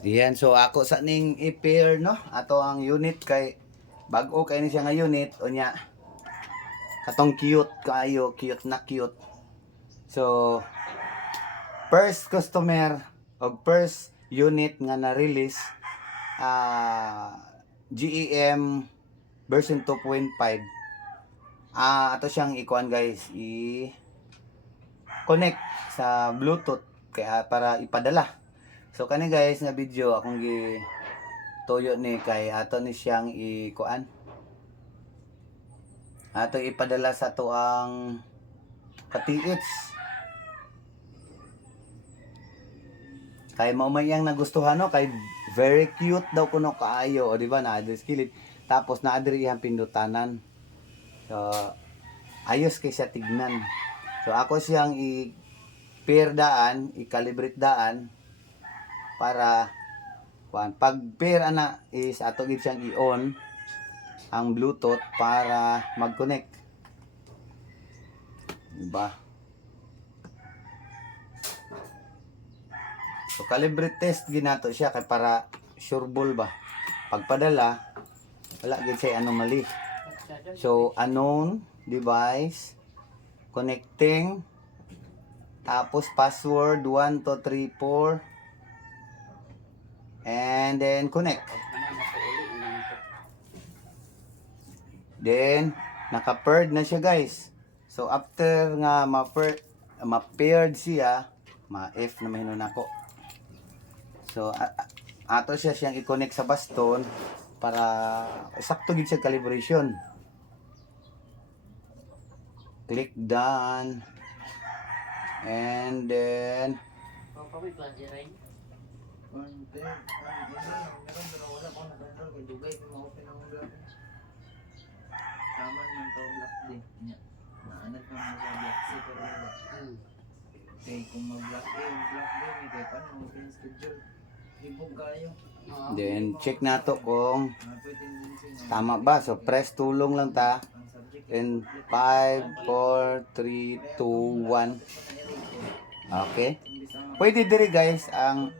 Yan, so ako sa ning i-pair no, ato ang unit kay bag-o kay ni siya nga unit unya. Katong cute kaayo, cute na cute. So first customer o first unit nga na-release GEM version 2.5. Ato siyang ikuan guys, i-connect sa Bluetooth kaya para ipadala. So kani guys nga video akong gi tuyo ni kay ato ni siyang ikuan. Ato ipadala sa to ang ka-TH. Kay mao man yang nagustuhan no kay very cute daw kuno kaayo o di ba na adres kilid tapos na adri iyang pindutanan. So ayos kay siya tignan. So ako siyang i-pair daan, i-calibrate daan para kuan pag pair ana is ato gid siyang i-on ang Bluetooth para mag-connect. Diba? So calibrate test ginato siya kay para sureball ba. Pagpadala wala gid say anomaly. So unknown device connecting tapos password 1 2 3 4 and then connect. Then naka-paired na siya guys. So after nga ma-paired siya, ma-F na mahinon ako. So ato siya siyang i-connect sa baston para sakto gid siya calibration. Click done. And then okay, kung mag-black A, kaya paano mag-open schedule? Libog kayo. then check nato kung tama ba. So press tulong lang ta. And 5 4 3 2 1. Okay. Pwede diri guys ang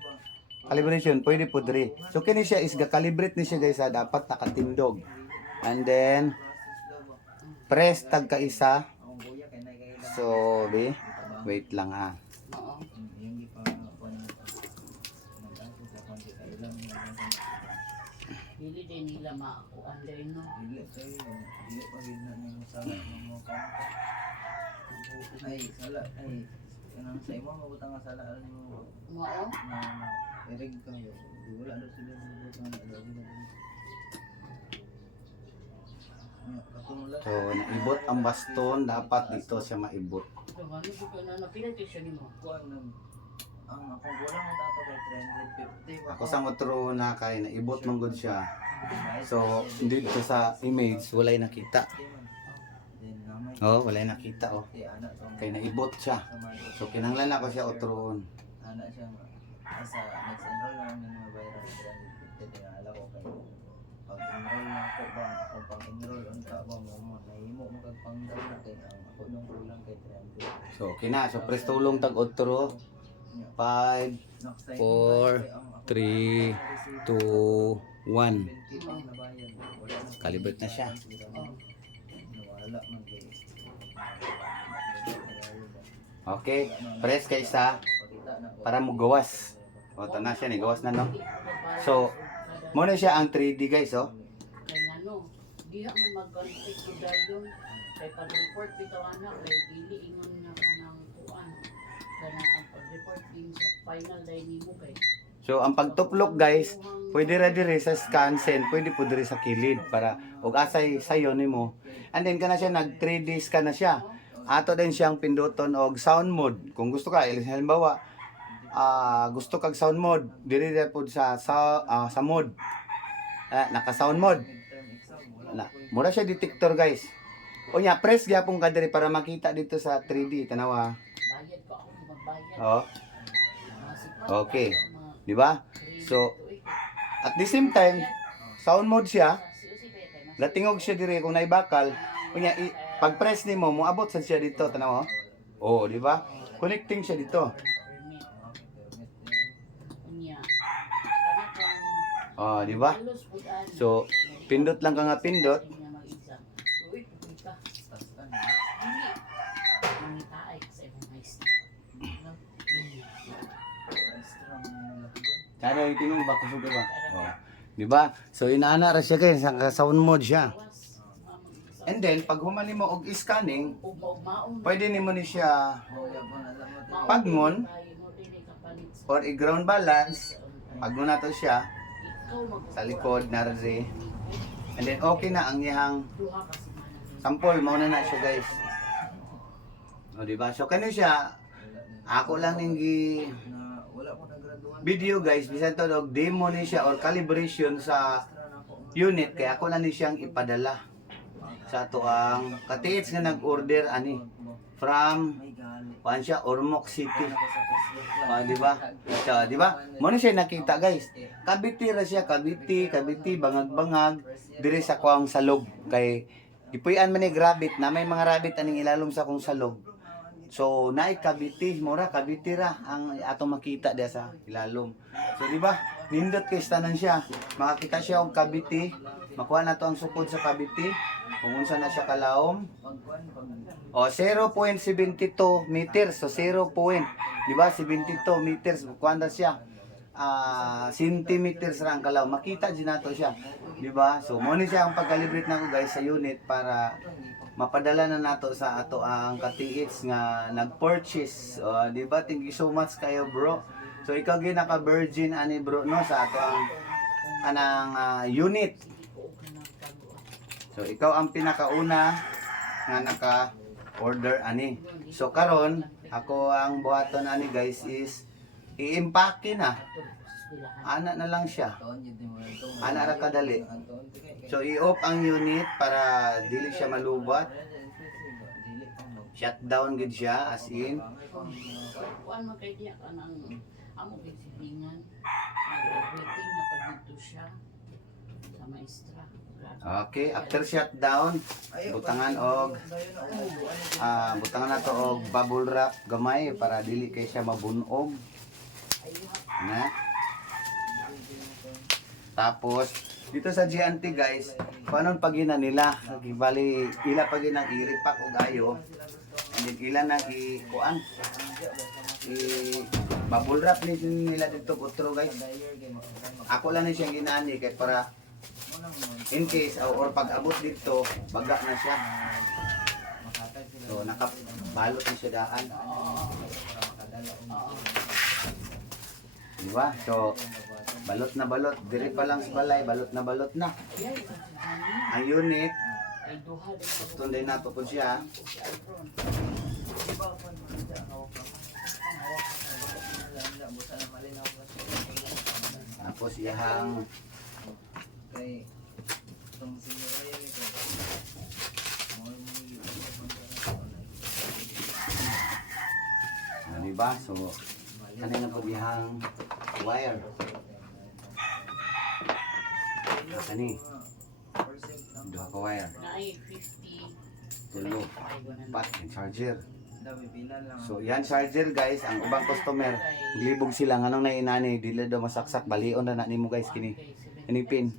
calibration, pwede po diri. So kini siya is ga-calibrate ni siya guys dapat nakatindog. And then press tag ka isa. So wait lang ha. Dili din nila makuan din no. Dili pa gid na nimo sala mo kanto. Ay sala ay kanang sa imo mabutang nga sala ani mo. Mao. Na erig kayo. Wala daw sila mabutang na daw dito. So naibot ang baston, dapat dito siya maibot. So ano ko na napilay siya nimo. Kuan nang ang akong wala mo tato kay 350. Ako sa motro na kay naibot man gud siya. So dito sa image walay nakita. Oh, walay nakita oh. Kay naibot siya. So kinahanglan ako siya otron. Ana siya asa next enroll lang ni mga viral 350 na ala ko kay pag-enroll na ako ba ako pag-enroll unta ba mo nahimo mo kag pang-down na kay ang ako nung kulang kay 300. So kina so press tulong tag otro. 5 4 3 2 1. Calibrate na siya. Okay, press kay isa para mo gawas. O na siya ni gawas na no. So mo na siya ang 3D guys oh. Kay ngano, diha man mag-conflict ko dayon. Kay pag-report bitaw anak kay dili ingon nga kanang kuan. Kanang ang pag-report din sa final day nimo kay. So ang pagtuplok guys, pwede ra diri sa scan send, pwede po diri sa kilid para og asay sayo nimo. And then kana siya nag 3D scan na siya. Ato din siyang pinduton og sound mode. Kung gusto ka, halimbawa, gusto kag sound mode, diri ra pod sa mode. Naka sound mode. Mura siya detector guys. O nya press gyapon ka diri para makita dito sa 3D tanawa. Bayad ko ako magbayad. Oh. Okay. Di ba? So at the same time, sound mode siya. Latingog siya diri kung naibakal. Kunya pag press nimo moabot sa siya dito tanaw. Oh, di ba? Connecting siya dito. Unya. Oh, di ba? So, pindot lang ka nga pindot. Uy, pupunta. Tas kan. Dili. Mangita ay sa imong maestra. Strong lakuan. Sana yung tingin ba kusog ba? Oh. Di ba? So, inaana ra siya guys, sa sound mode siya. And then, pag humali mo og scanning, pwede nimo ni siya Oh, ya po na mo. pagmon or i-ground balance. Pag mo na to siya, sa likod, narari. And then, okay na ang iyang sample. Mauna na siya guys. O, di ba? So, kano siya, ako lang yung Na wala ko nagraduan. video guys, bisan to og demo ni siya or calibration sa unit. Kaya ako lang ni siyang ipadala sa ato ang katiits nga nag-order ani from May gali. kuan siya Ormoc City. Ako sa Facebook lang. Ah, di ba? So, di ba? Mo na siya nakita guys. Kabiti ra siya, kabiti, bangag-bangag diri sa kuang salog kay gipuy-an man ni rabbit na may mga rabbit aning ilalom sa kong salog. So, naay kabiti, mura kabiti ra ang atong makita diya sa ilalom. So, di ba? Nindot kay tanan siya. Makakita siya og kabiti, makuha na to ang sukod sa kabiti. Kung unsa na siya kalaom. Pagkuan pag O 0.72 meters. So 0. Di ba? 72 meters. Kuha na siya. Centimeters ra ang kalaom. Makita din nato siya. Di ba? So mo ni siya ang pagkalibrate nako guys sa unit para mapadala na nato sa ato ang katiits nga nag-purchase. Di ba? Thank you so much kayo bro. So ikaw gyud naka-virgin ani bro no sa ato ang anang unit. So ikaw ang pinakauna nga naka-order ani. So karon ako ang buhaton ani guys is i-impake na. Ana na lang siya. taon yun mo ito. Ana ra kadali. Ang taon to kay. So i-off ang unit para dili siya malubat. Dili pang mag. Shutdown gid siya as in. Kuan man kay diya ka nang amo kay silingan. Nag-waiting na pag dito siya sa maestra. Okay, after shutdown, butangan og butangan na to og bubble wrap gamay para dili kay siya mabunog. Na. Tapos dito sa GNT guys, paano pagina nila? Bali ila pagin ang iripak og ayo. And then ila nang kuan. Bubble wrap ni nila dito utro guys. Ako lang ni siyang ginani kay para in case or pag abot dito, baga na siya. So nakabalot na siya daan. Diba? So balot na balot, diri pa lang sa balay, balot na. Ang unit, tunday na to po siya. Tapos iyahang Kay itong sinira yan ito. diba? So kanina po iyahang wire. Kani, duha ka wire. Naay 50. Tulo, pat, and charger. Dami pinan lang. So yan charger guys, ang ubang customer, glibog sila nganong na inani, dili daw masaksak, balion na nimo guys kini. Ini pin.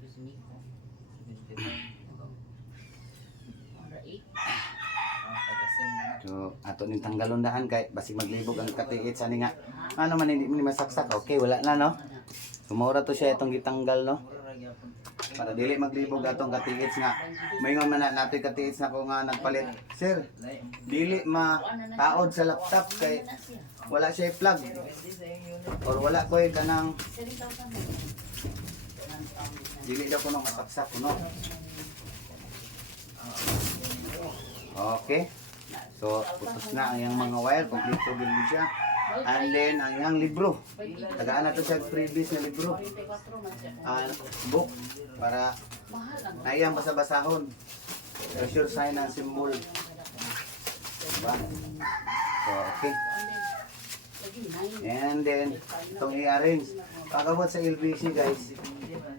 So ato ning tanggalon daan kay basig maglibog ang katiit sa nga. Ano man hindi man masaksak, okay wala na no. Sumura to siya itong gitanggal no. Para dili maglibog atong katiits nga. Moingon man na natin katiits na ko nga nagpalit. Sir, dili mataod sa laptop kay wala siya plug or wala ko kanang dili daw ko nang masaksak no. Okay. So putos na ang iyang mga wire, complete to build siya. And then ang iyang libro. Tagaan na to siya previous na libro. Book para naiyang basa-basahon. Treasure sign and symbol. Diba? So okay. And then itong i-arrange. Pagabot sa LBC guys,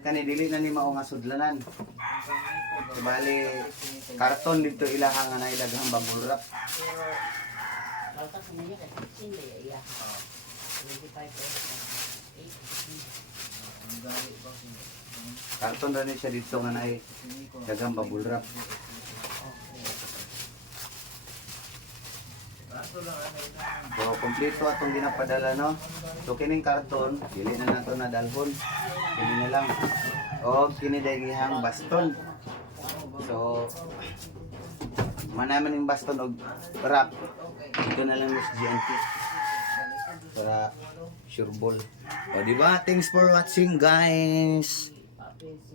kani dili na ni mao nga sudlanan. Bali karton dito ilaha nga naidaghang bubble wrap. Karton rin siya dito nga na dagang bubble wrap. Kaso lang ano yun. So, kompleto atong ginapadala, no? So, kining karton, dili na nato na dalhon. Kini na lang. O, kini dagihang baston. So, manaman yung baston o wrap. Ito na lang yung GNT. Para sure ball. O, diba? Thanks for watching, guys. Papis.